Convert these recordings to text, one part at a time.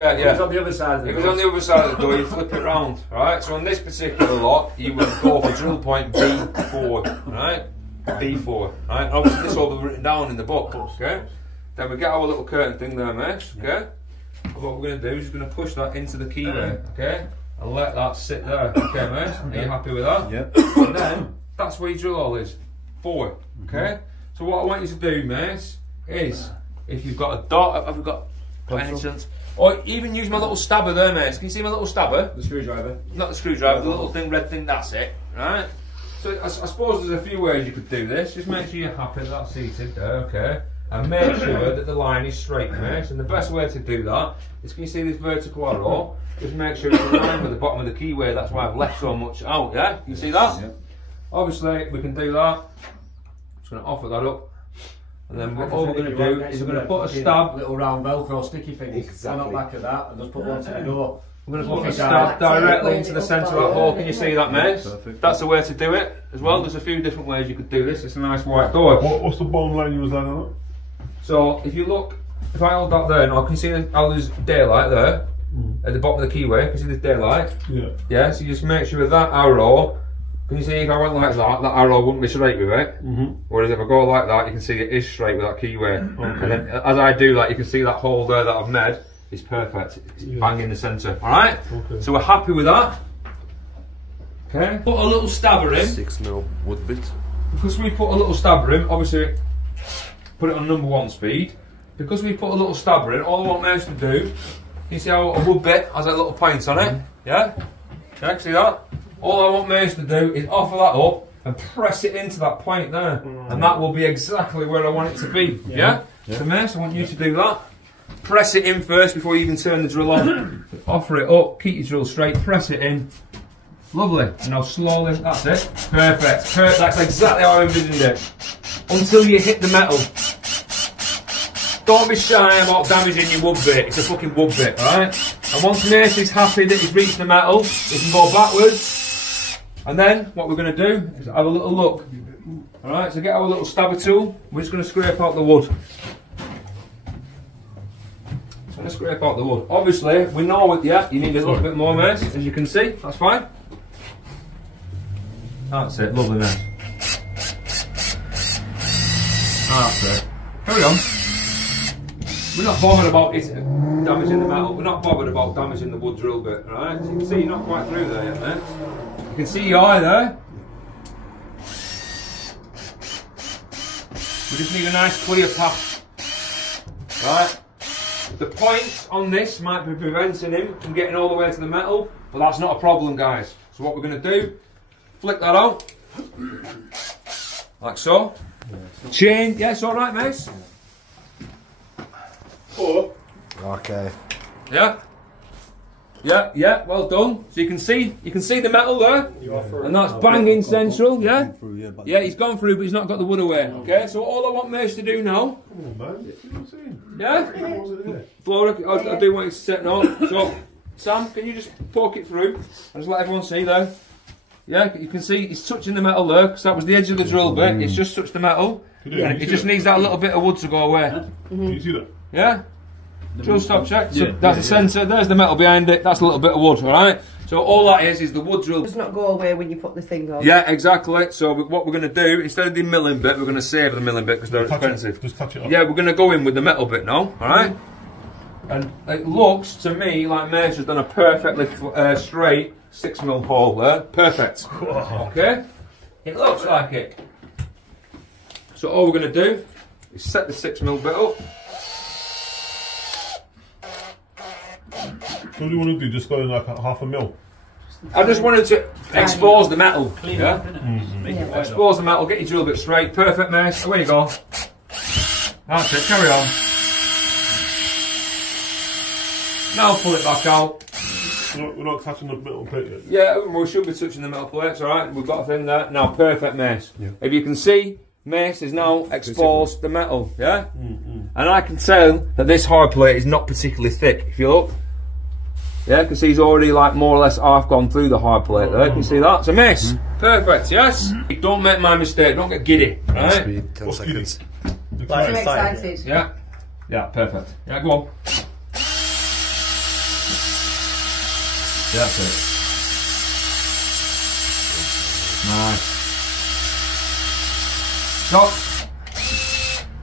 Yeah. If it's on the other side of the door. If it's on the other side of the door, you flip it round, right? So on this particular lot, you would go for drill point B4, right? B4, right? Obviously this will be written down in the book, okay? Then we get our little curtain thing there, mate, okay? And what we're going to do is just going to push that into the keyway, okay? And let that sit there, okay, mate? Are you happy with that? Yep. And then, that's where your drill hole is, forward, okay? So what I want you to do, mate, is, if you've got a dot, have we got any chance? Or even use my little stabber there, mate. Can you see my little stabber? The screwdriver. Not the screwdriver, the little thing, red thing, that's it, right? So I suppose there's a few ways you could do this. Just make sure you're happy that that's seated there, okay? And make sure that the line is straight, mate. And the best way to do that is, can you see this vertical arrow? Just make sure it's in line with the bottom of the keyway. That's why I've left so much out, yeah? Can you see that? Yeah. Obviously, we can do that. Just going to offer that up. And then all we're going to do is we're going to put a stab. Little round Velcro sticky things. Exactly. On the back of that, and just put one to the door. We're going to put a stab directly into the centre of that hole. Can you see that, mate? Perfect. That's the way to do it as well. There's a few different ways you could do this. It's a nice white door. What's the bottom line you was laying on it? So if you look, if I hold that there now, can you see how there's daylight there at the bottom of the keyway? Can you see there's daylight? Yeah. Yeah. So you just make sure with that arrow. Can you see if I went like that, that arrow wouldn't be straight with it? Whereas if I go like that, you can see it is straight with that keyway. And then as I do that, you can see that hole there that I've made is perfect. It's bang in the centre. Alright? Okay. So we're happy with that. Okay. Put a little stabber in. 6mm wood bit. Because we put a little stabber in, obviously put it on #1 speed. Because we put a little stabber in, all I want Mouse to do, you see how a wood bit has a little point on it? Yeah? Yeah, see that? All I want Mouse to do is offer that up and press it into that point there. And that will be exactly where I want it to be. Yeah? So Mace, I want you to do that. Press it in first before you even turn the drill on. Offer it up, keep your drill straight, press it in. Lovely. And now slowly, that's it. Perfect. That's exactly how I envisioned it. Until you hit the metal. Don't be shy about damaging your wood bit. It's a fucking wood bit, alright? And once Mace is happy that he's reached the metal, he can go backwards. And then, what we're going to do is have a little look. Alright, so get our little stabber tool. We're just going to scrape out the wood. Just going to scrape out the wood. Obviously, we know it, yeah, you need a little bit more, Mace, as you can see. That's fine. That's it, lovely, Mace. That's it. Carry on. We're not bothered about it damaging the metal. We're not bothered about damaging the wood drill bit, right? So you can see you're not quite through there yet, mate. You can see your eye there. We just need a nice clear path, right? The point on this might be preventing him from getting all the way to the metal, but that's not a problem, guys. So what we're going to do, flick that out, like so. Chain, yeah, it's all right, Mace. Okay. Yeah. Yeah, well done. So you can see the metal there, and that's banging central, yeah? Yeah, he's gone through, but he's not got the wood away. Okay, so all I want Mace to do now, yeah? Flora, I do want you to set note. So, Sam, can you just poke it through, and just let everyone see there? Yeah, you can see he's touching the metal there, because that was the edge of the drill bit. It's just touched the metal, and it just needs that little bit of wood to go away. Can you see that? Yeah? Drill stop check. So that's the centre, there's the metal behind it, that's a little bit of wood, alright? So all that is the wood drill. It does not go away when you put the thing on. Yeah, exactly. So what we're going to do, instead of the milling bit, we're going to save the milling bit because they're expensive. Just touch it up. Yeah, we're going to go in with the metal bit now, alright? And it looks to me like Mace has done a perfectly straight 6mm hole there. Perfect. Okay? It looks like it. So all we're going to do is set the 6mm bit up. So what do you want to do? Just go in like half a mil? I just wanted to expose the metal. Yeah? Expose the metal, get your drill bit straight. Perfect, Mace. Away you go. That's it, carry on. Now pull it back out. We're not touching the metal plate yet? Yeah, we should be touching the metal plates, alright? We've got a thing there. Now, perfect, Mace. Yeah. If you can see, Mace has now exposed the metal, yeah? And I can tell that this hard plate is not particularly thick, if you look. Yeah, because he's already like more or less half gone through the hard plate there. Can you see that? It's a miss. Perfect, yes? Don't make my mistake, don't get giddy, right? Speed, 10 seconds. Like excited. Yeah. Yeah, perfect. Yeah, go on. Yeah, that's it. Nice. Stop.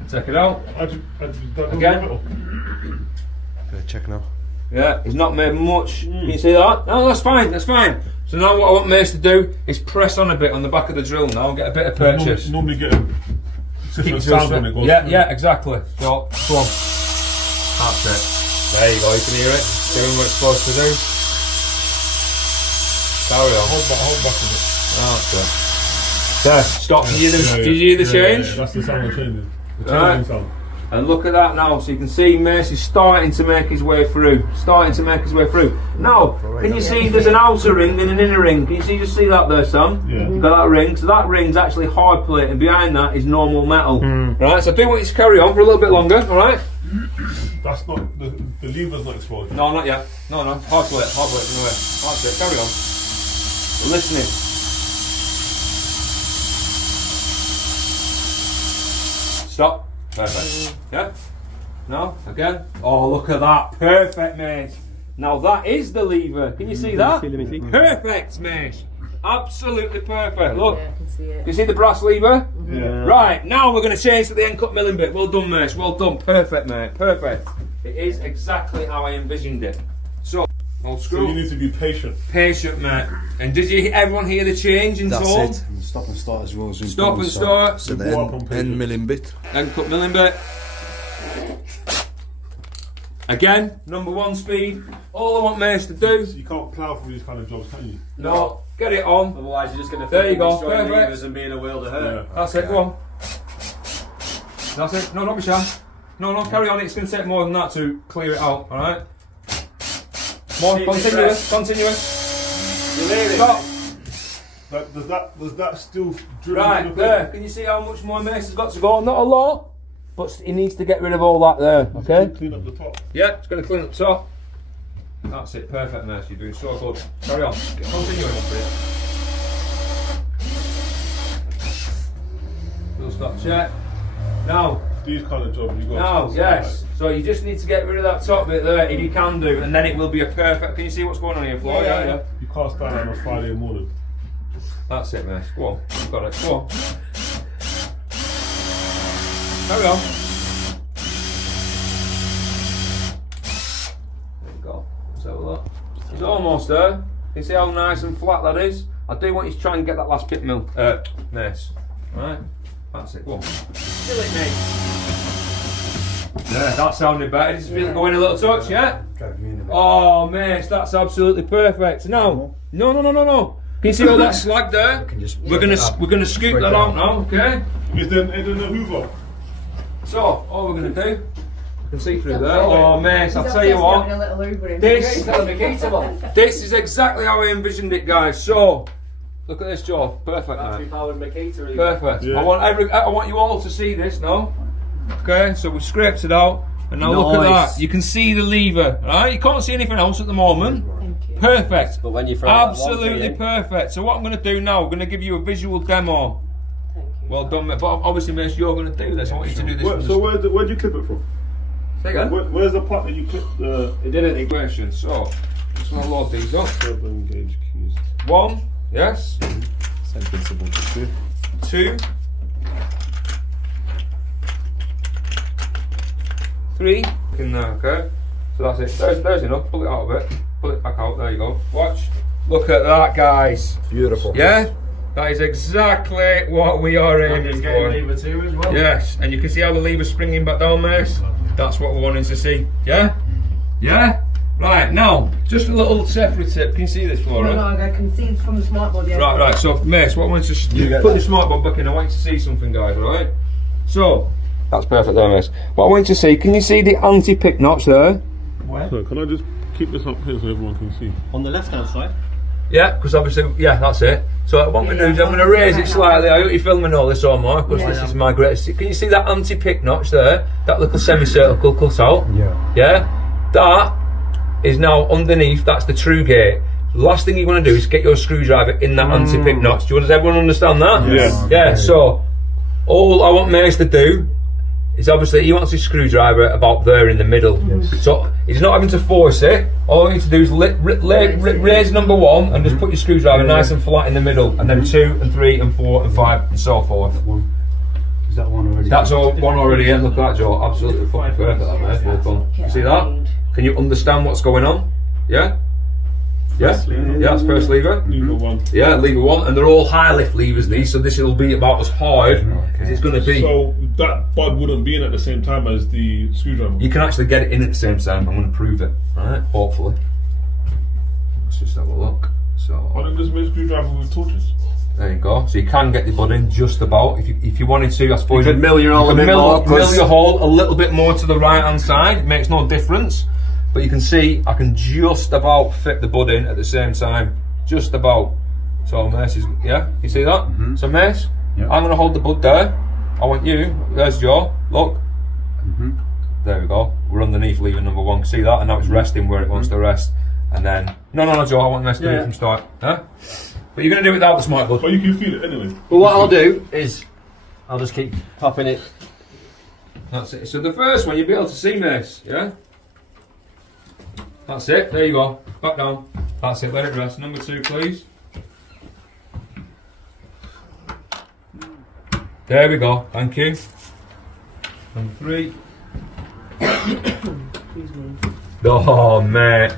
Take it out. Again. Okay, check now. Yeah, he's not made much. Can you see that? No, that's fine, that's fine. So now what I want Mace to do is press on a bit on the back of the drill now and get a bit of purchase. Normally get a different sound when it goes yeah, through. yeah, exactly. So, come on. That's it. There you go, you can hear it. Doing what it's supposed to do. Carry on. Hold back a bit. That's it. There, stop. Did you hear the change? Yeah, that's the sound of changing. The Right. changing sound. And look at that now, so you can see Mace is starting to make his way through. Now, can you see there's an outer ring and an inner ring? Can you just see that there, Sam? Yeah. You've got that ring, so that ring's actually hard plate and behind that is normal metal. Right, so I do want you to carry on for a little bit longer, alright? That's not, the lever's not exposed. No, not yet. No, hard plate, no way. That's it, carry on. We're listening. Stop. Perfect. Yeah? No? Again? Oh, look at that. Perfect, mate. Now that is the lever. Can you see that? Perfect, mate. Absolutely perfect. Look. Yeah, I can see it. You see the brass lever? Yeah. Right, now we're going to change to the end cut milling bit. Well done, mate. Well done. Perfect, mate. Perfect. It is exactly how I envisioned it. So, old So screw. you need to be patient. Patient, mate. And did everyone hear the change in That's tone? it. And stop and start as well as we Stop and start. So Go up on the pages. end milling bit. End cut milling bit. Again, #1 speed. All I want Mace to do. You can't plough through these kind of jobs, can you? No, get it on. Otherwise, you're just going to There you go, destroy perfect. levers and be in a world of hurt. That's it, go on. That's it. No, don't be shy. No, carry on. It's going to take more than that to clear it out, alright? More, Keep it continuous. You hear it? Stop. Does that still dribble? Right, there. Can you see how much more Mace has got to go? Not a lot, but he needs to get rid of all that there, okay? Clean up the top. Yeah, it's going to clean up top. That's it, perfect, Mace. You're doing so good. Carry on. Continuing up here. We'll stop check. Now, These kind of jobs, you got. now, yes. So you just need to get rid of that top bit there, if you can do, and then it will be a perfect. Can you see what's going on here, Flo? Yeah. You can't stand on a Friday morning. That's it, Mace. Go on. You've got it. Go on. Carry on. There you go. Let's have a look. It's almost there. You see how nice and flat that is? I do want you to try and get that last pit mill, Mace. Right? That's it. Go on. Still it, mate. Yeah, that sounded better. Just feel it going a little touch, yeah? Oh, Mace, that's absolutely perfect. Now, no. Can you see all that slag there? We're gonna scoop that out now, okay? Is there a Hoover? So, all we're gonna do, you can see through there. Oh, Mace, I'll tell you what. This is exactly how I envisioned it, guys. So, look at this job. Perfect, man. Powered Makita. Perfect. Yeah. I want you all to see this now. Okay, so we scraped it out, and now look at that. You can see the lever, right? You can't see anything else at the moment. Thank you. Perfect. But when you throw Absolutely perfect. So what I'm going to do now, we're going to give you a visual demo. Thank you. Well done, mate. But obviously, Mace, you're going to do this. I want you to do this. So where'd you clip it from? Say again. Where's the part that you clipped the It didn't. Equation. So, just want to load these up. 7 gauge keys? 1, yes. Same principle to screw. 2, 3. In there, okay. So that's it. There's enough. Pull it out a bit. Pull it back out. There you go. Watch. Look at that, guys. Beautiful. Yeah. That is exactly what we are aiming for. Lever too as well. Yes, and you can see how the lever's springing back down, Mace. That's what we're wanting to see. Yeah? Yeah? Right, now, just a little separate tip. Can you see this, Flora? No, I can see it from the smart board. Yeah. Right, so Mace, what I want you to put the smart board back in. I want you to see something, guys, alright? So, that's perfect there, Mace. What I want you to see, can you see the anti-pick notch there? Where? So can I just keep this up here so everyone can see? On the left hand side. Yeah, because obviously, yeah, that's it. So what I'm going to do is I'm going to raise it slightly. I hope you're filming all this, Omar, because this is my greatest. Can you see that anti-pick notch there? That little semicircle cut out? Yeah. Yeah? That is now underneath, that's the true gate. The last thing you want to do is get your screwdriver in that anti-pick notch. Does everyone understand that? Yes. Yeah, so all I want Mace to do is obviously he wants his screwdriver about there in the middle. So he's not having to force it. All you need to do is raise number 1 and just put your screwdriver nice and flat in the middle, and then 2 and 3 and 4 and 5 and so forth. Is that one already? That's all one already in. Look at that, Joe. Absolutely fucking perfect, that mate. Well done. You see that? Can you understand what's going on? Yeah? Yeah? Yeah, that's first lever. Lever 1. Yeah, lever 1. And they're all high lift levers, these, so this will be about as hard as it's going to be. So that bud wouldn't be in at the same time as the screwdriver? You can actually get it in at the same time. I'm going to prove it. Alright, hopefully. Let's just have a look. Why So don't you just make a screwdriver with torches? there you go. So you can get the bud in just about. If you wanted to, I suppose You could mill your hole a bit more, mill your hole a little bit more to the right hand side. It makes no difference. But you can see I can just about fit the bud in at the same time. Just about. So Mace is, yeah, you see that? So Mace, I'm going to hold the bud there. I want you, there's Joe, look. There we go. We're underneath lever number 1. See that? And now it's resting where it wants to rest. And then, no, Joe, I want Mace to do it from start. Huh? But you're going to do it without the smart bud. But you can feel it anyway. But what I'll do is, I'll just keep popping it. That's it. So the first one, you'll be able to see Mace, yeah? That's it, there you go. Back down. That's it, let it rest. Number 2, please. There we go, thank you. Number 3. Oh, mate.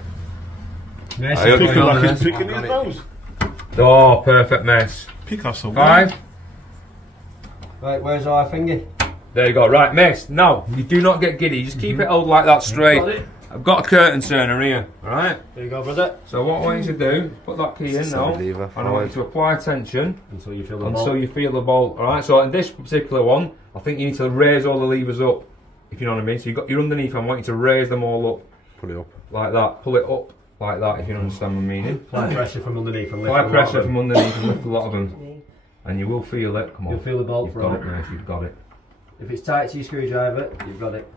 Nice. I hope you Picking feel like the he's mess. picking his nose. Oh, perfect Mess. Picasso. 5. Right, where's our finger? There you go, right, Mess. Now, you do not get giddy, just keep it held like that straight. Got it. I've got a curtain turner here, alright? There you go, brother. So what I want you to do, put that key in now, lever, and I want you to apply tension Until you feel the until bolt. you feel the bolt, alright? So in this particular one, I think you need to raise all the levers up, if you know what I mean. So you're underneath, I want you to raise them all up, Pull it up. like that, pull it up, like that, if you understand my meaning. Apply pressure from underneath and lift Apply the pressure bottom. from underneath and lift a lot of them, and you will feel it, come on. You'll feel the bolt You've from got it. it, mate, you've got it. If it's tight to your screwdriver, you've got it.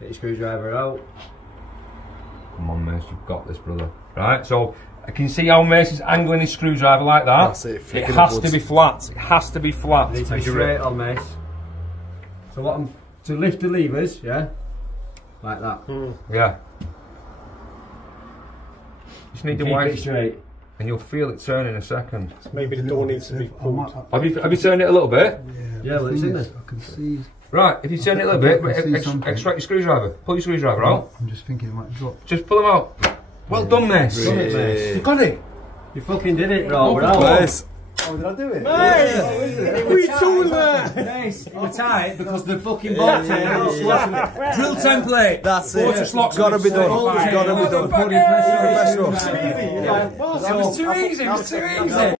Get your screwdriver out. Come on, Mace, you've got this, brother. Right, so I can see how Mace is angling his screwdriver like that. That's it, It flicking has to upwards. be flat. It has to be flat. You need to be As you straight on, Mace. So what I'm to lift the levers, yeah, like that. Yeah. Just need to Keep it wait, straight. and you'll feel it turn in a second. Maybe the door needs to be pulled. Have you turned it a little bit? Yeah, well, it's in there. I can see. Right, if you turn it a little bit, I can see extract something. your screwdriver. Pull your screwdriver out. I'm just thinking it might drop. Just pull them out. Well done, Mace. Done it, Mace. You got it. You fucking did it, bro. Nice. Oh, did I do it? What are you doing there? Nice. It was tight because the fucking bolt Drill template. That's Mortice locksmith. Gotta be done. Certified. Gotta be done. Motherfucker. Pressure off. It was too easy. It was too easy.